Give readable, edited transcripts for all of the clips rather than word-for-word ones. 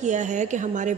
کیا ہے کہ ہمارے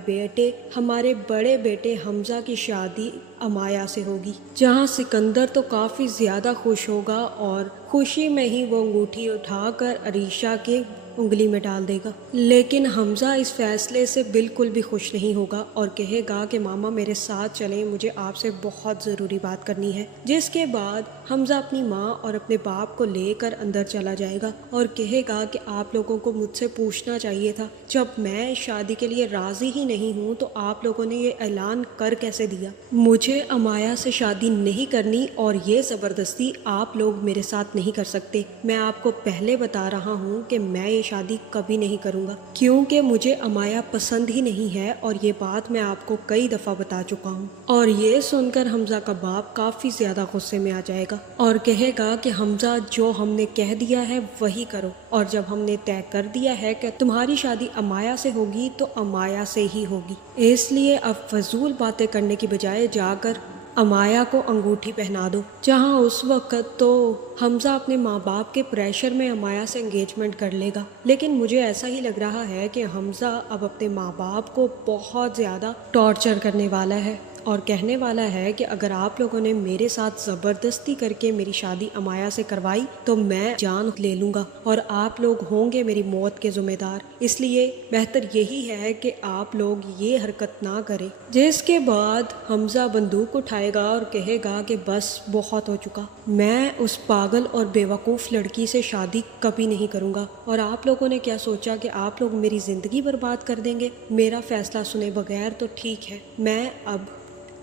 بڑے بیٹے حمزہ کی شادی امایا سے ہوگی، جہاں سکندر تو کافی زیادہ خوش ہوگا اور خوشی میں ہی وہ انگوٹھی اٹھا کر عریشہ کے انگلی میں ڈال دے گا۔ لیکن حمزہ اس فیصلے سے بالکل بھی خوش نہیں ہوگا اور کہے گا کہ ماما میرے ساتھ چلیں، مجھے آپ سے بہت ضروری بات کرنی ہے۔ جس کے بعد حمزہ اپنی ماں اور اپنے باپ کو لے کر اندر چلا جائے گا اور کہے گا کہ آپ لوگوں کو مجھ سے پوچھنا چاہیے تھا، جب میں شادی کے لیے راضی ہی نہیں ہوں تو آپ لوگوں نے یہ اعلان کر کیسے دیا؟ مجھے امایا سے شادی نہیں کرنی اور یہ زبردستی آپ لوگ میرے ساتھ نہیں کر سکتے۔ میں آپ کو پہلے بتا رہا ہوں کہ میں یہ شادی کبھی نہیں کروں گا، کیونکہ مجھے امایا پسند ہی نہیں ہے اور یہ بات میں آپ کو کئی دفعہ بتا چکا ہوں۔ اور یہ سن کر حمزہ کا باپ کافی زیادہ غصے میں آ جائے گا اور کہے گا کہ حمزہ جو ہم نے کہہ دیا ہے وہی کرو، اور جب ہم نے طے کر دیا ہے کہ تمہاری شادی امایا سے ہوگی تو امایا سے ہی ہوگی، اس لیے اب فضول باتیں کرنے کی بجائے جا کر امایا کو انگوٹھی پہنا دو۔ جہاں اس وقت تو حمزہ اپنے ماں باپ کے پریشر میں امایا سے انگیجمنٹ کر لے گا، لیکن مجھے ایسا ہی لگ رہا ہے کہ حمزہ اب اپنے ماں باپ کو بہت زیادہ ٹارچر کرنے والا ہے اور کہنے والا ہے کہ اگر آپ لوگوں نے میرے ساتھ زبردستی کر کے میری شادی امایا سے کروائی تو میں جان لے لوں گا اور آپ لوگ ہوں گے میری موت کے ذمہ دار، اس لیے بہتر یہی ہے کہ آپ لوگ یہ حرکت نہ کریں۔ جس کے بعد حمزہ بندوق اٹھائے گا اور کہے گا کہ بس بہت ہو چکا، میں اس پاگل اور بیوقوف لڑکی سے شادی کبھی نہیں کروں گا، اور آپ لوگوں نے کیا سوچا کہ آپ لوگ میری زندگی برباد کر دیں گے؟ میرا فیصلہ سنے بغیر تو ٹھیک ہے، میں اب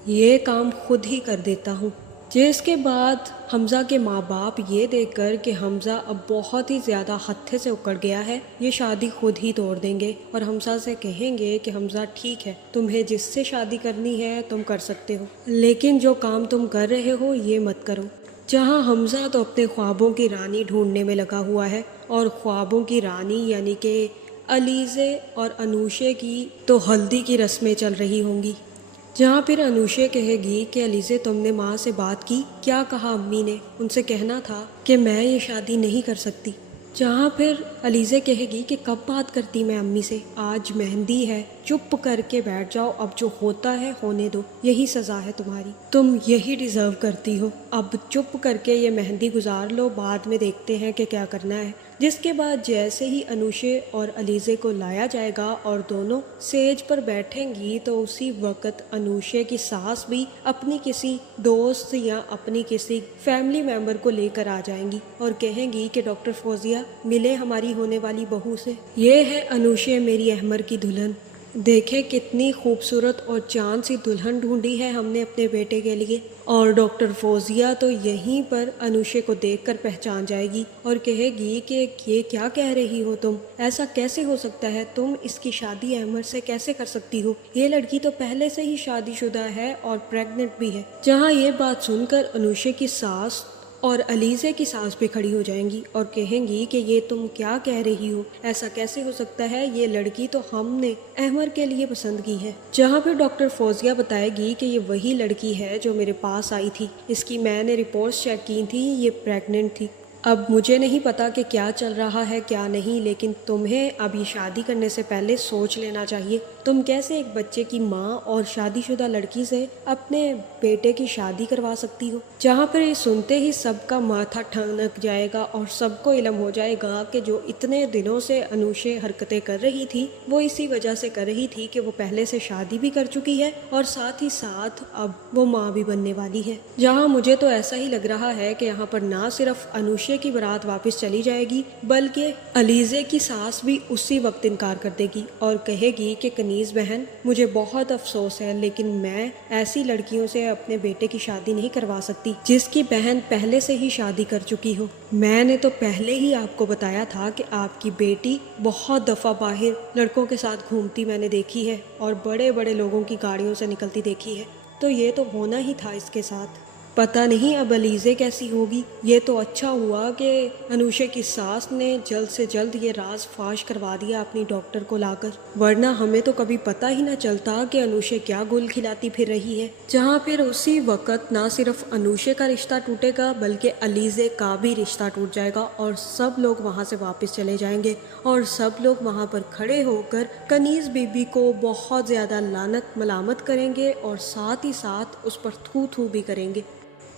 یہ کام خود ہی کر دیتا ہوں۔ جس کے بعد حمزہ کے ماں باپ یہ دیکھ کر کہ حمزہ اب بہت ہی زیادہ ہتھے سے اکڑ گیا ہے، یہ شادی خود ہی توڑ دیں گے اور حمزہ سے کہیں گے کہ حمزہ ٹھیک ہے، تمہیں جس سے شادی کرنی ہے تم کر سکتے ہو، لیکن جو کام تم کر رہے ہو یہ مت کرو۔ جہاں حمزہ تو اپنے خوابوں کی رانی ڈھونڈنے میں لگا ہوا ہے اور خوابوں کی رانی یعنی کہ علیزے اور انوشے کی تو ہلدی کی رسمیں چل رہی ہوں گی، جہاں پھر انوشے کہے گی کہ علیزے تم نے ماں سے بات کی؟ کیا کہا امی نے؟ ان سے کہنا تھا کہ میں یہ شادی نہیں کر سکتی۔ جہاں پھر علیزے کہے گی کہ کب بات کرتی میں امی سے، آج مہندی ہے، چپ کر کے بیٹھ جاؤ، اب جو ہوتا ہے ہونے دو، یہی سزا ہے تمہاری، تم یہی ڈیزرو کرتی ہو، اب چپ کر کے یہ مہندی گزار لو، بعد میں دیکھتے ہیں کہ کیا کرنا ہے۔ جس کے بعد جیسے ہی انوشے اور علیزے کو لایا جائے گا اور دونوں سیج پر بیٹھیں گی تو اسی وقت انوشے کی ساس بھی اپنی کسی دوست یا اپنی کسی فیملی ممبر کو لے کر آ جائیں گی اور کہیں گی کہ ڈاکٹر فوزیہ ملے ہماری ہونے والی بہو سے، یہ ہے انوشے میری احمر کی دلہن، دیکھے کتنی خوبصورت اور چاند سی دلہن ڈھونڈی ہے ہم نے اپنے بیٹے کے لیے۔ اور ڈاکٹر فوزیہ تو یہیں پر انوشے کو دیکھ کر پہچان جائے گی اور کہے گی کہ یہ کیا کہہ رہی ہو تم، ایسا کیسے ہو سکتا ہے، تم اس کی شادی احمر سے کیسے کر سکتی ہو، یہ لڑکی تو پہلے سے ہی شادی شدہ ہے اور پریگننٹ بھی ہے۔ جہاں یہ بات سن کر انوشے کی ساس اور علیزے کی ساس بھی کھڑی ہو جائیں گی اور کہیں گی کہ یہ تم کیا کہہ رہی ہو، ایسا کیسے ہو سکتا ہے، یہ لڑکی تو ہم نے احمر کے لیے پسند کی ہے۔ جہاں پھر ڈاکٹر فوزیہ بتائے گی کہ یہ وہی لڑکی ہے جو میرے پاس آئی تھی، اس کی میں نے رپورٹس چیک کی تھی، یہ پریگننٹ تھی۔ اب مجھے نہیں پتا کہ کیا چل رہا ہے کیا نہیں، لیکن تمہیں اب یہ شادی کرنے سے پہلے سوچ لینا چاہیے، تم کیسے ایک بچے کی ماں اور شادی شدہ لڑکی سے اپنے بیٹے کی شادی کروا سکتی ہو۔ جہاں پر یہ سنتے ہی سب کا ماتھا ٹھنک جائے گا اور سب کو علم ہو جائے گا کہ جو اتنے دنوں سے انوشے حرکتیں کر رہی تھی وہ اسی وجہ سے کر رہی تھی کہ وہ پہلے سے شادی بھی کر چکی ہے اور ساتھ ہی ساتھ اب وہ ماں بھی بننے والی ہے۔ جہاں مجھے تو ایسا ہی لگ رہا ہے کہ یہاں پر نہ صرف انوشے کی برات واپس چلی جائے گی بلکہ علیزے کی ساس بھی اسی وقت انکار کر دے گی اور کہے گی کہ کنیز بہن مجھے بہت افسوس ہے لیکن میں ایسی لڑکیوں سے اپنے بیٹے کی شادی نہیں کروا سکتی جس کی بہن پہلے سے ہی شادی کر چکی ہو۔ میں نے تو پہلے ہی آپ کو بتایا تھا کہ آپ کی بیٹی بہت دفعہ باہر لڑکوں کے ساتھ گھومتی میں نے دیکھی ہے اور بڑے بڑے لوگوں کی گاڑیوں سے نکلتی دیکھی ہے، تو یہ تو ہونا ہی تھا اس کے ساتھ۔ پتہ نہیں اب علیزے کیسی ہوگی۔ یہ تو اچھا ہوا کہ انوشے کی ساس نے جلد سے جلد یہ راز فاش کروا دیا اپنی ڈاکٹر کو لا کر، ورنہ ہمیں تو کبھی پتہ ہی نہ چلتا کہ انوشے کیا گل کھلاتی پھر رہی ہے۔ جہاں پھر اسی وقت نہ صرف انوشے کا رشتہ ٹوٹے گا بلکہ علیزے کا بھی رشتہ ٹوٹ جائے گا اور سب لوگ وہاں سے واپس چلے جائیں گے اور سب لوگ وہاں پر کھڑے ہو کر کنیز بی بی کو بہت زیادہ لعنت ملامت کریں گے اور ساتھ ہی ساتھ اس پر تھو تھو بھی کریں گے۔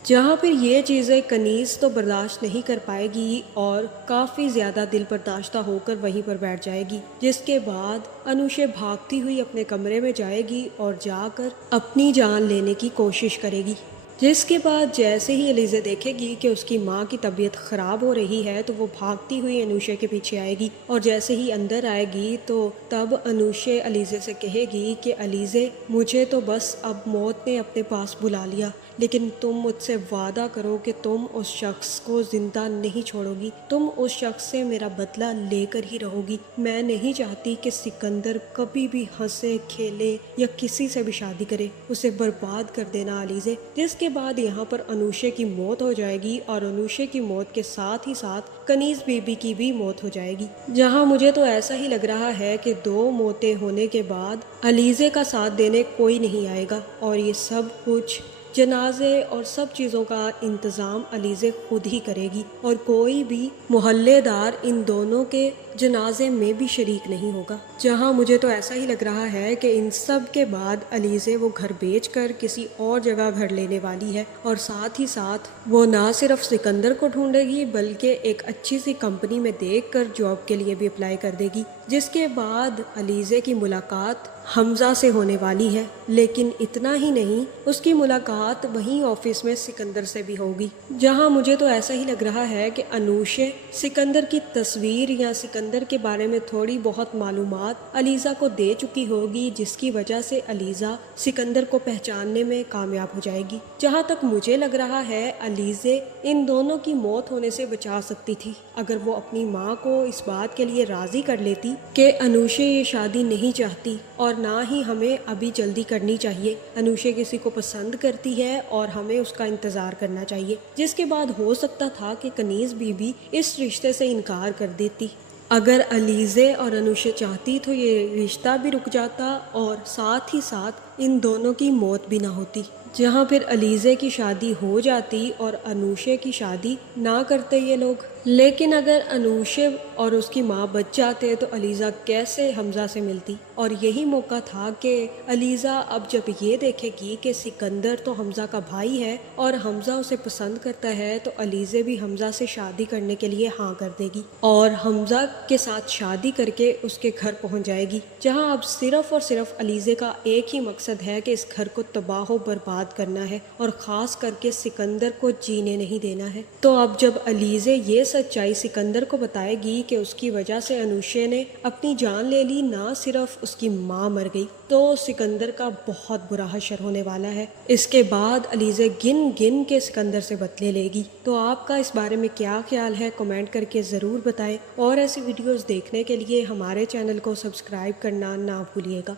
جہاں پھر یہ چیزیں کنیز تو برداشت نہیں کر پائے گی اور کافی زیادہ دل برداشتہ ہو کر وہیں پر بیٹھ جائے گی، جس کے بعد انوشے بھاگتی ہوئی اپنے کمرے میں جائے گی اور جا کر اپنی جان لینے کی کوشش کرے گی۔ جس کے بعد جیسے ہی علیزے دیکھے گی کہ اس کی ماں کی طبیعت خراب ہو رہی ہے تو وہ بھاگتی ہوئی انوشے کے پیچھے آئے گی اور جیسے ہی اندر آئے گی تو تب انوشے علیزے سے کہے گی کہ علیزے، مجھے تو بس اب موت نے اپنے پاس بلا لیا، لیکن تم مجھ سے وعدہ کرو کہ تم اس شخص کو زندہ نہیں چھوڑو گی، تم اس شخص سے میرا بدلہ لے کر ہی رہو گی۔ میں نہیں چاہتی کہ سکندر کبھی بھی ہنسے کھیلے یا کسی سے بھی شادی کرے، اسے برباد کر دینا علیزے۔ جس کے بعد یہاں پر انوشے کی موت ہو جائے گی اور انوشے کی موت کے ساتھ ہی ساتھ کنیز بی بی کی بھی موت ہو جائے گی۔ جہاں مجھے تو ایسا ہی لگ رہا ہے کہ دو موتیں ہونے کے بعد علیزے کا ساتھ دینے کوئی نہیں آئے گا اور یہ سب کچھ جنازے اور سب چیزوں کا انتظام علیزے خود ہی کرے گی اور کوئی بھی محلے دار ان دونوں کے جنازے میں بھی شریک نہیں ہوگا۔ جہاں مجھے تو ایسا ہی لگ رہا ہے کہ ان سب کے بعد علیزے وہ گھر بیچ کر کسی اور جگہ گھر لینے والی ہے اور ساتھ ہی ساتھ وہ نہ صرف سکندر کو ڈھونڈے گی بلکہ ایک اچھی سی کمپنی میں دیکھ کر جاب کے لیے بھی اپلائی کر دے گی، جس کے بعد علیزے کی ملاقات حمزہ سے ہونے والی ہے۔ لیکن اتنا ہی نہیں، اس کی ملاقات وہیں آفس میں سکندر سے بھی ہوگی۔ جہاں مجھے تو ایسا ہی لگ رہا ہے کہ انوشے سکندر کی تصویر یا سکندر کے بارے میں تھوڑی بہت معلومات علیزہ کو دے چکی ہوگی، جس کی وجہ سے علیزہ سکندر کو پہچاننے میں کامیاب ہو جائے گی۔ جہاں تک مجھے لگ رہا ہے علیزے ان دونوں کی موت ہونے سے بچا سکتی تھی اگر وہ اپنی ماں کو اس بات کے لیے راضی کر لیتی کہ انوشے یہ شادی نہیں چاہتی اور نہ ہی ہمیں ابھی جلدی کرنی چاہیے، انوشے کسی کو پسند کرتی ہے اور ہمیں اس کا انتظار کرنا چاہیے، جس کے بعد ہو سکتا تھا کہ کنیز بی بی اس رشتے سے انکار کر دیتی۔ اگر علیزے اور انوشے چاہتی تو یہ رشتہ بھی رک جاتا اور ساتھ ہی ساتھ ان دونوں کی موت بھی نہ ہوتی۔ جہاں پھر علیزے کی شادی ہو جاتی اور انوشے کی شادی نہ کرتے یہ لوگ، لیکن اگر انوشے اور اس کی ماں بچ جاتے تو علیزہ کیسے حمزہ سے ملتی؟ اور یہی موقع تھا کہ علیزہ اب جب یہ دیکھے گی کہ سکندر تو حمزہ کا بھائی ہے اور حمزہ اسے پسند کرتا ہے تو علیزے بھی حمزہ سے شادی کرنے کے لیے ہاں کر دے گی اور حمزہ کے ساتھ شادی کر کے اس کے گھر پہنچ جائے گی، جہاں اب صرف اور صرف علیزے کا ایک ہی مقصد ہے کہ اس گھر کو تباہ و برباد کرنا ہے اور خاص کر کے سکندر کو جینے نہیں دینا ہے۔ تو اب جب علیزے یہ سچائی سکندر کو بتائے گی کہ اس کی وجہ سے انوشے نے اپنی جان لے لی، نہ صرف اس کی ماں مر گئی، تو سکندر کا بہت برا حشر ہونے والا ہے۔ اس کے بعد علیزے گن گن کے سکندر سے بدلے لے گی۔ تو آپ کا اس بارے میں کیا خیال ہے؟ کمنٹ کر کے ضرور بتائیں اور ایسی ویڈیوز دیکھنے کے لیے ہمارے چینل کو سبسکرائب کرنا نہ بھولیے گا۔